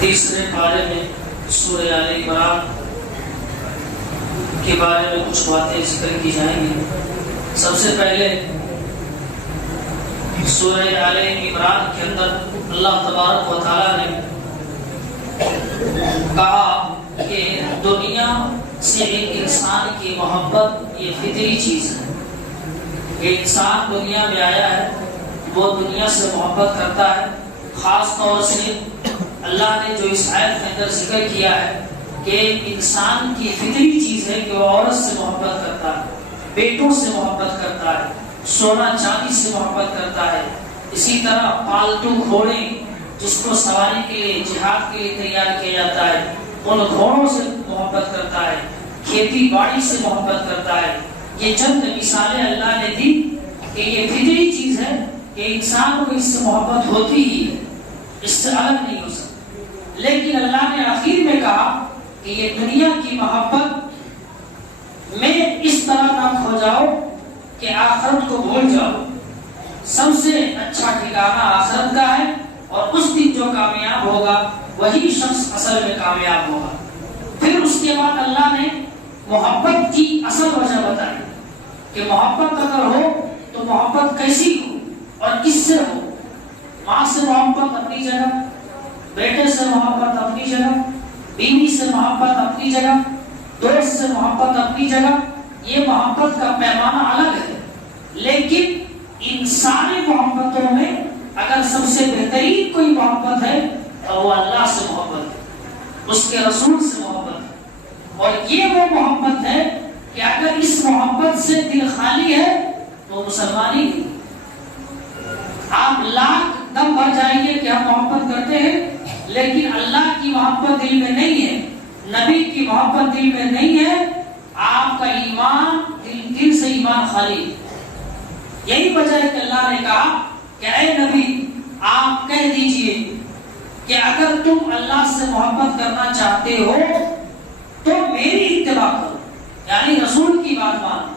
تیسرے پارے میں سورہ آل عمران کے بارے میں کچھ باتیں ذکر کی جائیں گی۔ سب سے پہلے سورہ آل عمران کے اندر اللہ تبارک و تعالیٰ نے کہا کہ دنیا سے ایک انسان کی محبت یہ فطری چیز ہے کہ انسان دنیا میں آیا ہے، وہ دنیا سے محبت کرتا ہے۔ خاص طور سے اللہ نے جو اس آیت کے اندر ذکر کیا ہے کہ انسان کی فطری چیز ہے کہ وہ عورت سے محبت کرتا ہے، بیٹوں سے محبت کرتا ہے، سونا چاندی سے محبت کرتا ہے۔ اسی طرح پالتو گھوڑے جس کو سواری کے لیے جہاد کے لیے تیار کیا جاتا ہے، ان گھوڑوں سے محبت کرتا ہے، کھیتی باڑی سے محبت کرتا ہے۔ یہ چند مثالیں اللہ نے دی کہ یہ فطری چیز ہے کہ انسان کو اس سے محبت ہوتی ہی ہے، اس سے الگ نہیں ہو سکتا۔ لیکن اللہ نے آخر میں کہا کہ یہ دنیا کی محبت میں اس طرح نہ کھو جاؤ کہ آخرت کو بھول جاؤ۔ سب سے اچھا ٹھکانہ آخرت کا ہے، اور اس دن جو کامیاب ہوگا وہی شخص اصل میں کامیاب ہوگا۔ پھر اس کے بعد اللہ نے محبت کی اصل وجہ بتائی کہ محبت اگر ہو تو محبت کیسی ہو اور کس سے ہو۔ ماں سے محبت اپنی جگہ، بیٹے سے محبت اپنی جگہ، بیوی سے محبت اپنی جگہ، دوست سے محبت اپنی جگہ۔ یہ محبت کا پیمانہ الگ ہے، لیکن ان ساری محبتوں میں اگر سب سے بہترین کوئی محبت ہے تو وہ اللہ سے محبت ہے، اس کے رسول سے محبت ہے۔ اور یہ وہ محبت ہے کہ اگر اس محبت سے دل خالی ہے تو مسلمانی نہیں۔ آپ لاکھ دم بھر جائیے کہ ہم محبت کرتے ہیں، لیکن اللہ کی محبت دل میں نہیں ہے، نبی کی محبت دل میں نہیں ہے، آپ کا ایمان دل سے ایمان خالی ہے۔ یہی وجہ ہے کہ اللہ نے کہا کہ اے نبی آپ کہہ دیجئے کہ اگر تم اللہ سے محبت کرنا چاہتے ہو تو میری اتباع کرو، یعنی رسول کی بات مانو۔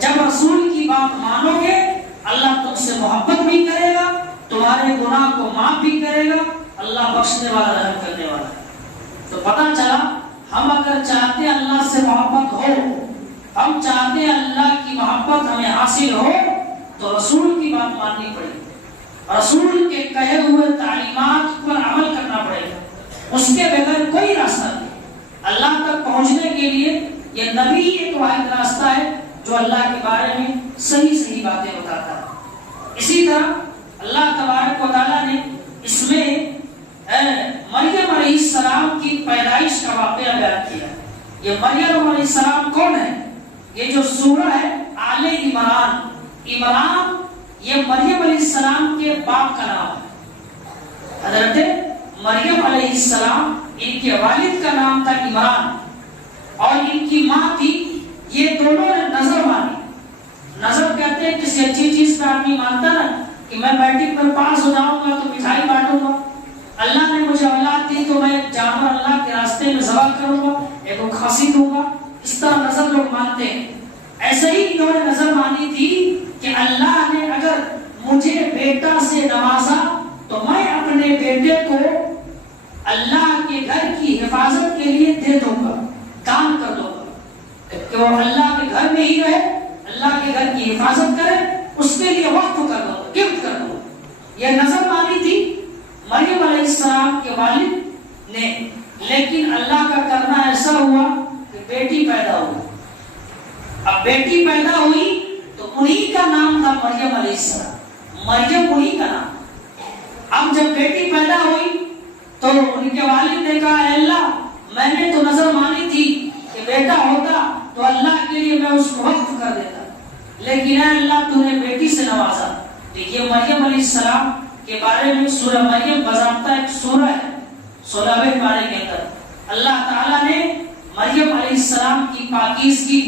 جب رسول کی بات مانو گے اللہ تم سے محبت بھی کرے گا، تمہارے گناہ کو معاف بھی کرے گا۔ اللہ بخشنے والا، رحم کرنے والا ہے۔ تو پتہ چلا ہم اگر چاہتے اللہ سے محبت ہو، ہم چاہتے اللہ کی محبت ہمیں حاصل ہو، تو رسول کی بات ماننی پڑے گی، رسول کے کہے ہوئے تعلیمات پر عمل کرنا پڑے گا۔ اس کے بغیر کوئی راستہ نہیں۔ اللہ تک پہنچنے کے لیے یہ نبی ایک واحد راستہ ہے جو اللہ کے بارے میں صحیح باتیں بتاتا ہے۔ اسی طرح اللہ تبارک و تعالیٰ نے اس میں مریم علیہ السلام کی پیدائش کا واقعہ بیان کیا۔ یہ مریم علیہ السلام کون ہے؟ یہ جو سورہ ہے آل عمران، عمران یہ مریم علیہ السلام کے باپ کا نام ہے۔ حضرت مریم علیہ السلام ان کے والد کا نام تھا عمران، اور ان کی ماں تھی، یہ دونوں نے نظر مانی۔ نظر کہتے ہیں کسی اچھی چیز کا آدمی مانتا نا کہ میں میٹرک میں پاس ہو جاؤں گا تو مٹھائی بانٹوں گا، اللہ نے مجھے اولاد دی تو میں جانور اللہ کے راستے میں ذبح کروں گا، ایک کو کھانسی دوں گا۔ اس طرح نظر لوگ مانتے ہیں۔ ایسے ہی انہوں نے نظر مانی تھی کہ اللہ نے اگر مجھے بیٹا سے نوازا تو میں اپنے بیٹے کو اللہ کے گھر کی حفاظت کے لیے دے دوں گا، دان کر دوں گا، کہ وہ اللہ کے گھر میں ہی رہے، اللہ کے گھر کی حفاظت کرے، اس کے لیے وقف کر دوں گا، گفٹ کر دوں گا۔ یہ نظر مانی تھی مریم علیہ السلام کے والد نے، لیکن اللہ کا کرنا ایسا ہوا کہ بیٹی پیدا ہوئی۔ اب بیٹی پیدا ہوئی تو انہی کا نام تھا مریم علیہ السلام، مریم انہی کا نام۔ اب جب بیٹی پیدا ہوئی تو ان کے والد نے کہا اے اللہ میں نے تو نظر مانی تھی کہ بیٹا ہوتا تو اللہ کے لیے میں اس کو وقف کر دیتا، لیکن اے اللہ تو نے بیٹی سے نوازا۔ دیکھیے مریم علیہ السلام کے بارے میں سورہ مریم باضابطہ ایک سورہ ہے، 16ویں پارے کے اندر اللہ تعالیٰ نے مریم علیہ السلام کی پاکیزگی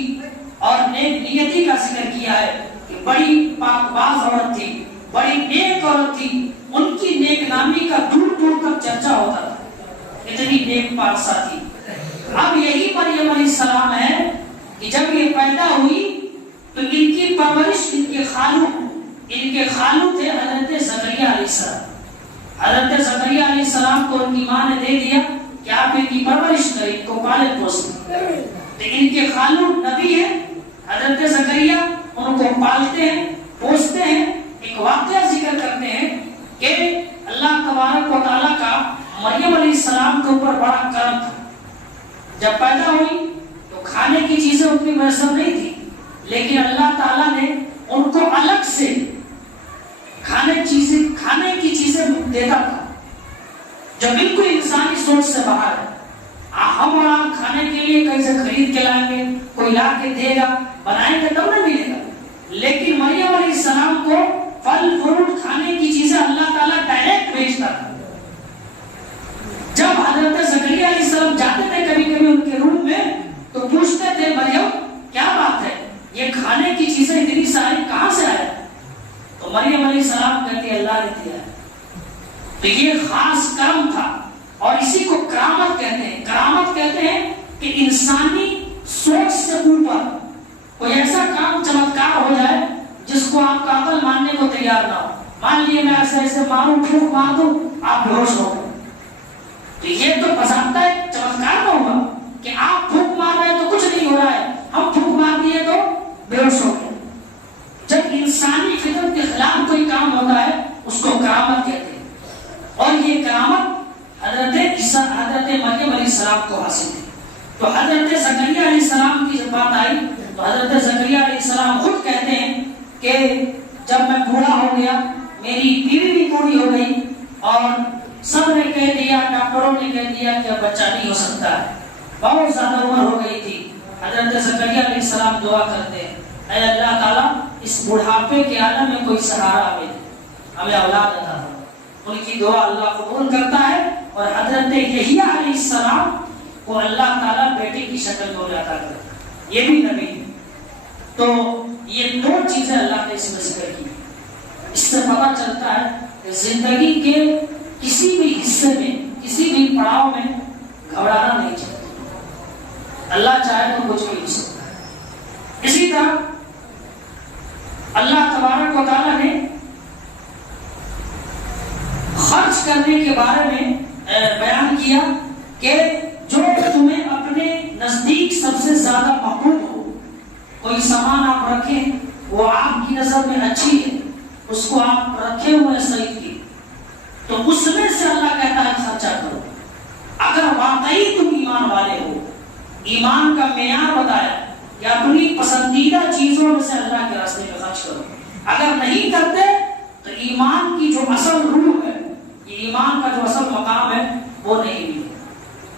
اور نیک نیتی کا ذکر کیا ہے کہ بڑی پاک باز عورت تھی، بڑی نیک عورت تھی، ان کی نیک نامی کا دور دور تک چرچا ہوتا تھا، اتنی نیک پاکسا تھی۔ اب یہی مریم علیہ السلام ہے کہ جب یہ پیدا ہوئی تو ان کی پرورش ان کے خالو تھے حضرت زکریا علیہ السلام۔ حضرت زکریا علیہ السلام کو ان کی ماں نے دے کے خالد نبی ہیں حضرت زکریا، ان کو پالتے ہیں پوستے ہیں. ایک واقعہ ذکر کرتے ہیں کہ اللہ تبارک و تعالیٰ کا مریم علیہ السلام کے اوپر بڑا کرم تھا. جب پیدا ہوئی تو کھانے کی چیزیں اتنی میسر نہیں تھی، لیکن اللہ تعالیٰ نے ان کو الگ سے کھانے کی چیزیں دیتا تھا جو بالکل انسانی سوچ سے باہر ہے. ہم اور آپ کھانے کے لیے کہیں سے خرید کے لائیں گے، کوئی لا کے دے گا، بنائیں گے تب نہ ملے گا. لیکن مریم علیہ السلام کو پھل فروٹ کھانے کی چیزیں اللہ تعالیٰ ڈائریکٹ بھیجتا تھا. جب حضرت زکریا علیہ السلام جاتے تھے کبھی کبھی ان کے روم میں تو پوچھتے تھے مریم کیا بات ہے، یہ کھانے کی چیزیں اتنی ساری کہاں سے آئے؟ تو مریم علیہ السلام کہتی ہے اللہ نے دیا ہے. تو یہ خاص کرم تھا اور اسی کو کرامت کہتے ہیں. کرامت کہتے ہیں کہ انسانی سوچ سے اوپر کوئی ایسا کام چمتکار ہو جائے جس کو آپ کا عقل ماننے کو تیار نہ ہو. مان لیے میں ایسے ایسے ماروں پھونک مار دوں آپ بے ہوش ہو گئے، تو یہ تو بضابطہ ایک چمتکار نہ ہوگا کہ آپ پھونک مار رہے ہیں تو کچھ نہیں ہو رہا ہے، ہم پھونک مار دیے تو بے ہوش ہو گئے. جب انسانی فطرت کے خلاف کوئی کام ہوتا ہے اس کو کرامت کہتے ہیں. اور یہ کرامت حضرت مریم علیہ السلام کو حاصل ہے. تو حضرت زکریا علیہ السلام کی جب بات آئی تو حضرت زکریا علیہ السلام خود کہتے ہیں کہ جب میں بوڑھا ہو گیا، میری بیوی بھی بوڑھی ہو گئی اور سب نے کہہ دیا، ڈاکٹروں نے کہہ دیا کہ اب بچہ نہیں ہو سکتا ہے، بہت زیادہ عمر ہو گئی تھی. حضرت زکریا علیہ السلام دعا کرتے ہیں اے اللہ تعالیٰ اس بڑھاپے کے عالم میں کوئی سہارا ہمیں اولاد عطا کرو. ان کی دعا اللہ قبول کرتا ہے اور حضرت یحییٰ علیہ السلام کو اللہ تعالیٰ بیٹے کی شکل میں عطا کرتا ہے. یہ بھی نبی ہے. تو یہ دو چیزیں اللہ نے اس میں ذکر کی. اس سے پتہ چلتا ہے کہ زندگی کے کسی بھی حصے میں، کسی بھی پڑاؤ میں گھبرانا نہیں چاہیے. اللہ چاہے تو کچھ بھی ہو سکتا ہے. اسی طرح اللہ تبارک و تعالیٰ نے خرچ کرنے کے بارے میں بیان کیا کہ جو تمہیں اپنے نزدیک سب سے زیادہ محبوب ہو، کوئی سامان آپ رکھیں وہ آپ کی نظر میں اچھی ہے، اس کو آپ رکھے ہوئے صحیح کی، تو اس میں سے اللہ کہتا ہے خرچہ کرو. اگر واقعی تم ایمان والے ہو، ایمان کا معیار بتایا کہ اپنی پسندیدہ چیزوں میں سے اللہ کے راستے میں خرچ کرو. اگر نہیں کرتے تو ایمان کی جو اصل روح ہے، یہ ایمان کا جو اصل مقام ہے وہ نہیں ملے.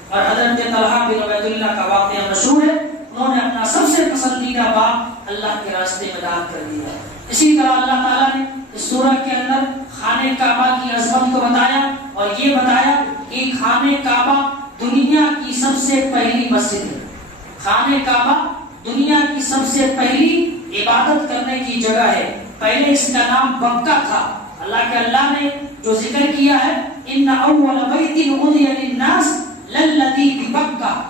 اور حضرت طلحہ بن عبید اللہ کا واقعہ مشہور ہے، انہوں نے اپنا سب سے پسندیدہ باغ اللہ کے راستے میں دان کر دیا. اسی طرح اللہ تعالیٰ نے اس سورہ کے اندر خانہ کعبہ کی عظمت کو بتایا اور یہ بتایا کہ خانہ کعبہ دنیا کی سب سے پہلی مسجد ہے. خانہ کعبہ دنیا کی سب سے پہلی عبادت کرنے کی جگہ ہے. پہلے اس کا نام مکہ تھا. اللہ نے جو ذکر کیا ہے ان اول بیت وضع للناس للذی ببکہ،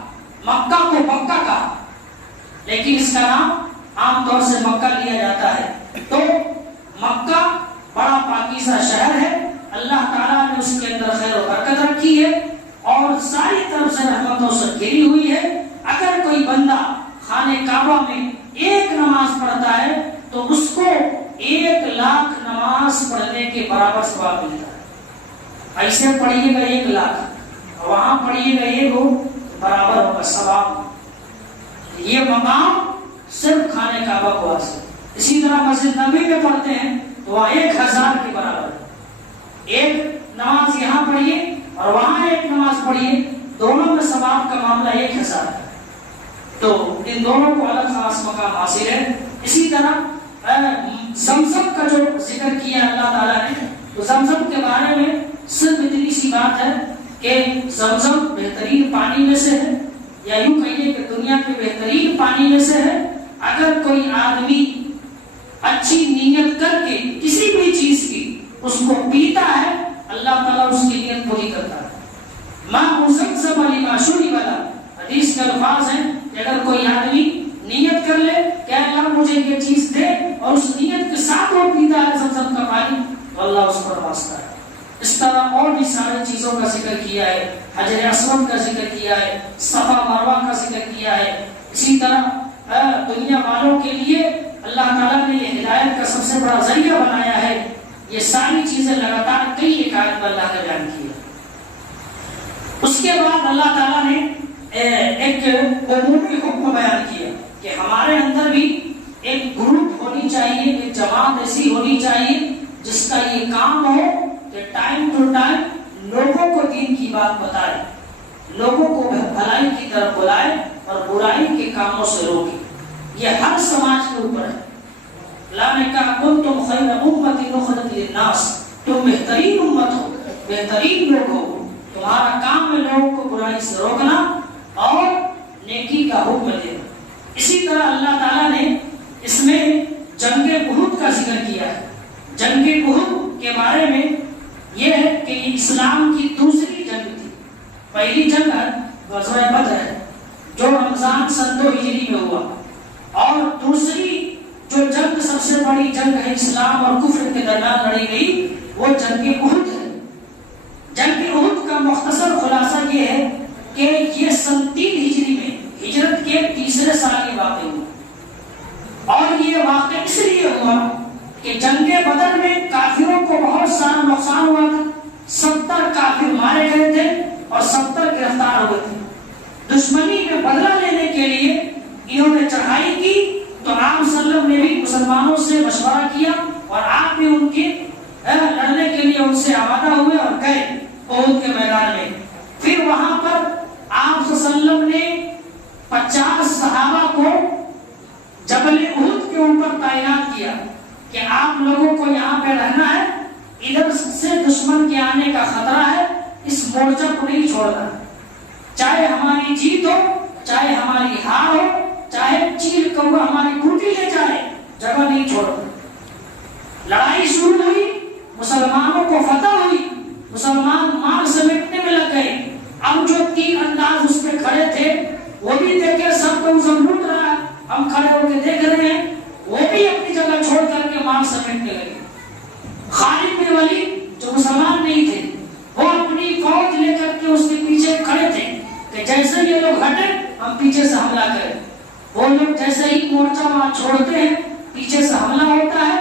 مکہ کو مکہ کہا، لیکن اس کا نام عام طور سے مکہ لیا جاتا ہے. تو مکہ بڑا پاکیزہ شہر ہے. اللہ تعالیٰ نے اس کے اندر خیر و برکت رکھی ہے اور ساری طرف سے رحمتوں سے گھری ہوئی ہے. اگر کوئی بندہ خانہ کعبہ میں ایک نماز پڑھتا ہے تو اس کو 1,00,000 نماز پڑھنے کے برابر ثواب ملتا ہے. ایسے پڑھیے گا 1,00,000 اور وہاں پڑھیے گا 1 برابر ہوگا ثواب. یہ مقام صرف خانہ کعبہ کو حاصل. اسی طرح مسجد نبی میں پڑھتے ہیں تو وہاں 1,000 کے برابر ہے. ایک نماز یہاں پڑھیے اور وہاں ایک نماز پڑھیے، دونوں میں ثواب کا معاملہ 1,000 ہے. تو ان دونوں کو الگ خاص مقام حاصل ہے. اسی طرح زمزم کا جو ذکر کیا اللہ تعالیٰ نے، تو زمزم کے بارے میں صرف اتنی سی بات ہے کہ زمزم بہترین پانی میں سے ہے، یا یوں کہیے کہ دنیا کے بہترین پانی میں سے ہے. اگر کوئی آدمی اچھی نیت کر کے کسی بھی چیز کی اس کو پیتا ہے، اللہ تعالیٰ اس کی نیت پوری کرتا ہے. ماء زمزم لما شرب له، حدیث کے الفاظ ہیں کہ اگر کوئی آدمی نیت کر لے کہ اللہ مجھے یہ چیز دے اور اس نیت کے ساتھ وہ پیتا ہے زمزم کا پانی، تو اللہ اس پر واسطہ ہے. اس طرح اور بھی ساری چیزوں کا ذکر کیا ہے. حجر اسود کا ذکر کیا ہے، صفا مروہ کا ذکر کیا ہے. اسی طرح دنیا والوں کے لیے اللہ تعالیٰ نے یہ ہدایت کا سب سے بڑا ذریعہ بنایا ہے. یہ ساری چیزیں لگاتار کئی ایک آیت میں اللہ نے بیان کی ہے. اس کے بعد اللہ تعالیٰ نے ایک عمومی حکم بیان کیا کہ ہمارے اندر بھی ایک گروپ ہونی چاہیے, ایک جماعت ایسی ہونی چاہیے جس کا یہ کام ہو کہ ٹائم ٹو ٹائم لوگوں کو دین کی بات بتائے, لوگوں کو بھلائی کی طرف بلائے اور برائی کے کاموں سے روکے. یہ ہر سماج کے اوپر ہے. اللہ نے کہا کنتم خیر امۃ اخرجت للناس, تم بہترین امت ہو, بہترین لوگ ہو. تمہارا کام ہے لوگوں کو برائی سے روکنا اور نیکی کا حکم دینا. اسی طرح اللہ تعالیٰ نے اس میں جنگ احد کا ذکر کیا ہے. جنگ احد کے بارے میں یہ ہے کہ یہ اسلام کی دوسری جنگ تھی. پہلی جنگ غزوہ بدر ہے جو رمضان سن 2 ہجری میں ہوا, اور دوسری جو جنگ سب سے بڑی جنگ ہے اسلام اور کفر کے درمیان لڑی گئی وہ جنگ احد ہے. جنگ احد کا مختصر خلاصہ یہ ہے کہ یہ سن 3 ہجری میں ہجرت کے تیسرے سال یہ واقع ہوا, اور یہ واقع اس لیے ہوا کہ جنگ بدر میں کافروں کو بہت سارا نقصان ہوا تھا. 70 کافر مارے گئے تھے اور 70 گرفتار ہوئے تھے. دشمنی میں بدلہ لینے کے لیے انہوں نے چڑھائی کی, تو آپ صلی اللہ علیہ وسلم نے بھی مسلمانوں سے مشورہ کیا اور آپ بھی ان کے لڑنے کے لیے ان سے آمادہ ہوئے اور گئے احد کے میدان میں. پھر وہاں پر آپ صلی اللہ علیہ وسلم نے 50 صحابہ کو جبل احد کے اوپر تعینات کیا کہ آپ لوگوں کو یہاں پہ رہنا ہے, ادھر سے دشمن کے آنے کا خطرہ ہے, اس مورچہ کو نہیں چھوڑنا, چاہے ہماری جیت ہو چاہے ہماری ہار ہو, چاہے چیل کوا ہماری کھوٹی لے جائے, جگہ نہیں چھوڑنا. لڑائی شروع ہوئی, مسلمانوں کو فتح ہوئی, مسلمان مال سمیٹنے میں لگ گئے. اب جو 3 انداز اس پہ کھڑے تھے وہ بھی دیکھے سب کو لوٹ رہا ہے, ہم کھڑے ہو کے دیکھ رہے ہیں, وہ بھی اپنی جگہ چھوڑ کر کے مال سمیٹنے لگے. خالد بن ولید جو مسلمان نہیں تھے وہ اپنی فوج لے کر کے اس کے پیچھے کھڑے تھے کہ جیسے یہ لوگ ہٹے ہم پیچھے سے حملہ کریں. وہ لوگ جیسے ہی مورچہ وہاں چھوڑتے ہیں پیچھے سے حملہ ہوتا ہے,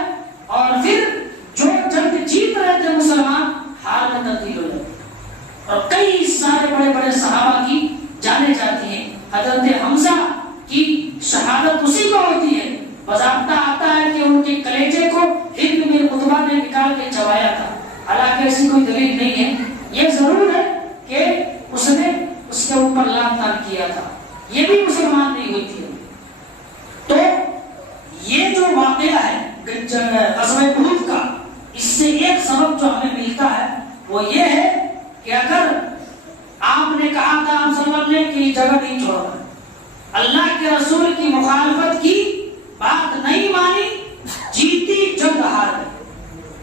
اور پھر جو جنگ جیت رہے تھے مسلمان ہار میں تبدیل ہو جاتے. اور کئی سارے بڑے بڑے صحابہ کی جانے جاتی ہیں. حضرت حمزہ کی شہادت اسی کو ہوتی ہے. باضابطہ آتا ہے کہ ان کے کلیجے کو ہند میں عتبہ نے نکال کے چبایا تھا, حالانکہ ایسی کوئی دلیل نہیں ہے. یہ ضرور ہے کہ اس نے اس کے اوپر لعن طعن کیا تھا, یہ بھی مسلمان نہیں ہوئی تھی. تو یہ جو واقعہ ہے غزوہ احد کا, اس سے ایک سبب جو ہمیں ملتا ہے وہ یہ ہے کہ اگر آپ نے کہا تھا آپ صلی اللہ علیہ وسلم نے کہ یہ جگہ نہیں چھوڑنا, اللہ کے رسول کی مخالفت کی, بات نہیں مانی, جیتی جنگ ہار گئے,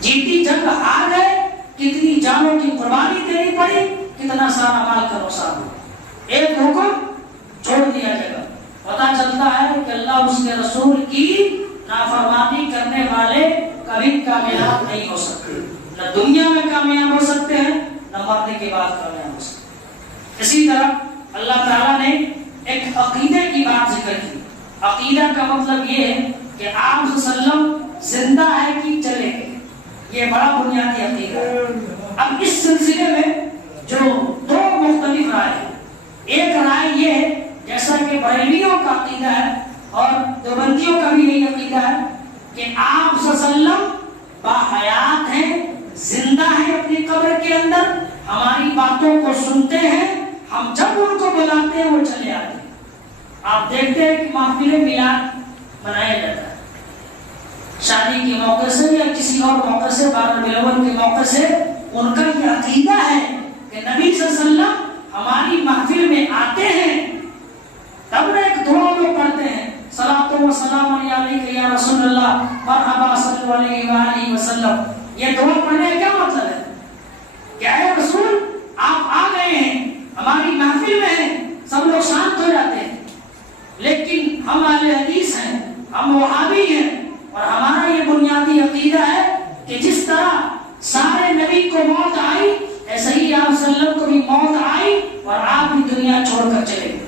جیتی جنگ ہار گئے, کتنی جانوں کی قربانی دینی پڑی, کتنا سارا مال کا نقصان ہوا. ایک حکم چھوڑ دیا جگہ. پتا چلتا ہے کہ اللہ اس کے رسول کی نافرمانی کرنے والے کبھی کامیاب نہیں ہو سکتے, نہ دنیا میں کامیاب ہو سکتے ہیں نہ مرنے کے بعد کامیاب ہو سکتے ہیں. اسی طرح اللہ تعالیٰ نے ایک عقیدے کی بات ذکر کی. عقیدہ کا مطلب یہ ہے کہ آپ صلی اللہ علیہ وسلم زندہ ہے کہ چلے گئے, یہ بڑا بنیادی عقیدہ ہے. اب اس سلسلے میں جو 2 مختلف رائے ہیں. ایک رائے یہ ہے جیسا کہ بریلیوں کا عقیدہ ہے اور دیوبندیوں کا بھی یہی عقیدہ ہے کہ آپ صلی اللہ علیہ وسلم باحیات ہیں, زندہ ہیں اپنی قبر کے اندر, ہماری باتوں کو سنتے ہیں, ہم جب ان کو بلاتے ہیں وہ چلے آتے ہیں. آپ دیکھتے ہیں کہ محفل میلاد منایا جاتا ہے, شادی کے موقع سے یا کسی اور موقع سے, 12 ربیع الاول کے موقع سے. ان کا یہ عقیدہ ہے کہ نبی صلی اللہ علیہ وسلم ہماری محفل میں آتے ہیں, تب نہ ایک دعا لوگ پڑھتے ہیں, صلاۃ و سلام علیک یا رسول اللہ مرحبا صلی اللہ علیہ وآلہ وسلم. یہ دعا پڑھنے کا کیا مطلب ہے کہ اے رسول آپ آ گئے ہیں, ہماری محفل میں ہیں, سب لوگ شانت ہو جاتے ہیں. لیکن ہم اہل حدیث ہیں, ہم وہابی ہیں, اور ہمارا یہ بنیادی عقیدہ ہے کہ جس طرح سارے نبی کو موت آئی ایسے ہی آپ صلی اللہ علیہ وسلم کو بھی موت آئی اور آپ بھی دنیا چھوڑ کر چلے گئے.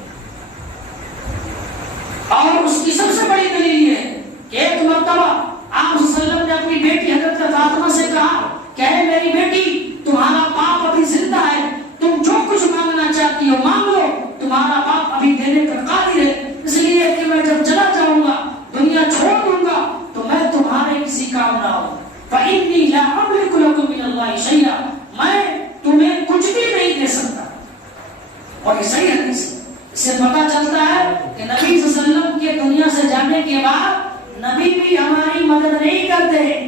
مدد نہیں کرتے ہیں.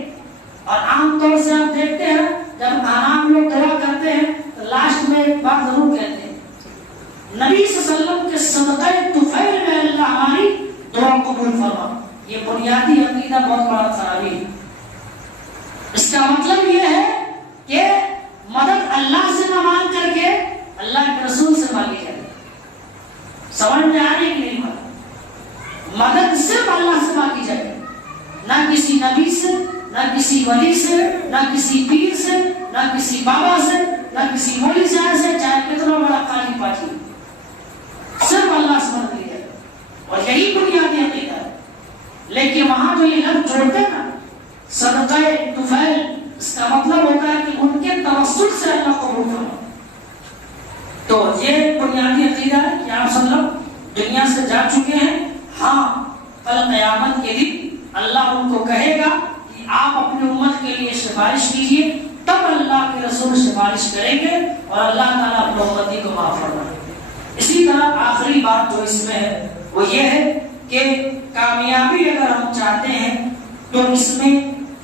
اور عام طور سے آپ دیکھتے ہیں جب عام لوگ دعا کرتے ہیں تو لاسٹ میں ایک بات ضرور کہتے ہیں, نبی صلی اللہ علیہ وسلم کے صدقہ طفیل میں اللہ ہماری دعا قبول فرما. یہ بنیادی عقیدہ بہت بڑا خرابی ہے. اس کا مطلب یہ ہے کہ مدد اللہ سے نہ مانگ کر کے اللہ کے رسول سے مانگی جائے. سمجھ میں آنے کی نہیں مدد صرف اللہ سے مانگی جائے, نہ کسی نبی سے, نہ کسی ولی سے, نہ کسی پیر سے, نہ کسی بابا سے, نہ کسی مولوی صاحب سے, چاہے کتنا بڑا قاضی پاٹی, صرف اللہ سے مدد لی جائے. اور یہی بنیادی عقیدہ ہے. لیکن وہاں جو یہ لفظ جوڑتے ہیں نا صدقہ طفیل, اس کا مطلب ہوتا ہے کہ ان کے توسل سے اللہ قبول فرما. تو یہ بنیادی عقیدہ ہے کہ آپ صلی اللہ دنیا سے جا چکے ہیں. ہاں کل قیامت کے دن اللہ ان کو کہے گا کہ آپ اپنی امت کے لیے سفارش کیجیے, تب اللہ کے رسول سفارش کریں گے اور اللہ تعالیٰ اپنے امتی کو معاف فرمائے. اسی طرح آخری بات جو اس میں ہے وہ یہ ہے کہ کامیابی اگر ہم چاہتے ہیں تو اس میں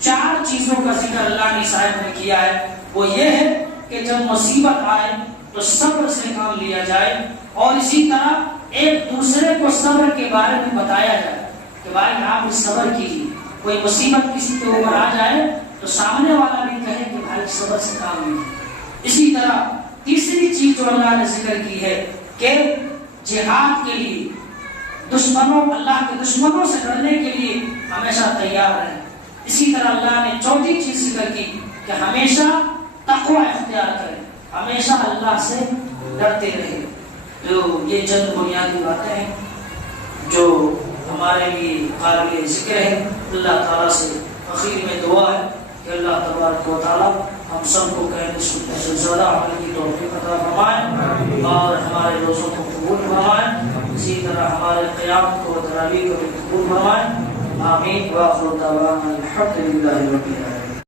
4 چیزوں کا ذکر اللہ نے صاحب نے کیا ہے. وہ یہ ہے کہ جب مصیبت آئے تو صبر سے کام لیا جائے, اور اسی طرح ایک دوسرے کو صبر کے بارے میں بتایا جائے کہ بھائی آپ صبر کیجیے. کوئی مصیبت کسی کے اوپر آ جائے تو سامنے والا بھی کہے کہ بھائی صبر سے کام لیجیے. اسی طرح تیسری چیز جو اللہ نے ذکر کی ہے کہ جہاد کے لیے دشمنوں, اللہ کے دشمنوں سے لڑنے کے لیے ہمیشہ تیار رہیں. اسی طرح اللہ نے چوتھی چیز ذکر کی کہ ہمیشہ تقوی اختیار کریں, ہمیشہ اللہ سے ڈرتے رہے. جو یہ چند بنیادی باتیں ہیں جو ہمارے لیے قابل ذکر ہے. اللہ تعالیٰ سے اخیر میں دعا ہے کہ اللہ تبارک و تعالیٰ ہم سب کو کہنے سننے سے زیادہ عمل کی توفیق عطا فرمائے اور ہمارے روزوں کو قبول فرمائے. اسی طرح ہمارے قیام کو تراویح کو بھی قبول فرمائے. آمین. وآخر دعوانا الحمد للہ رب العالمین.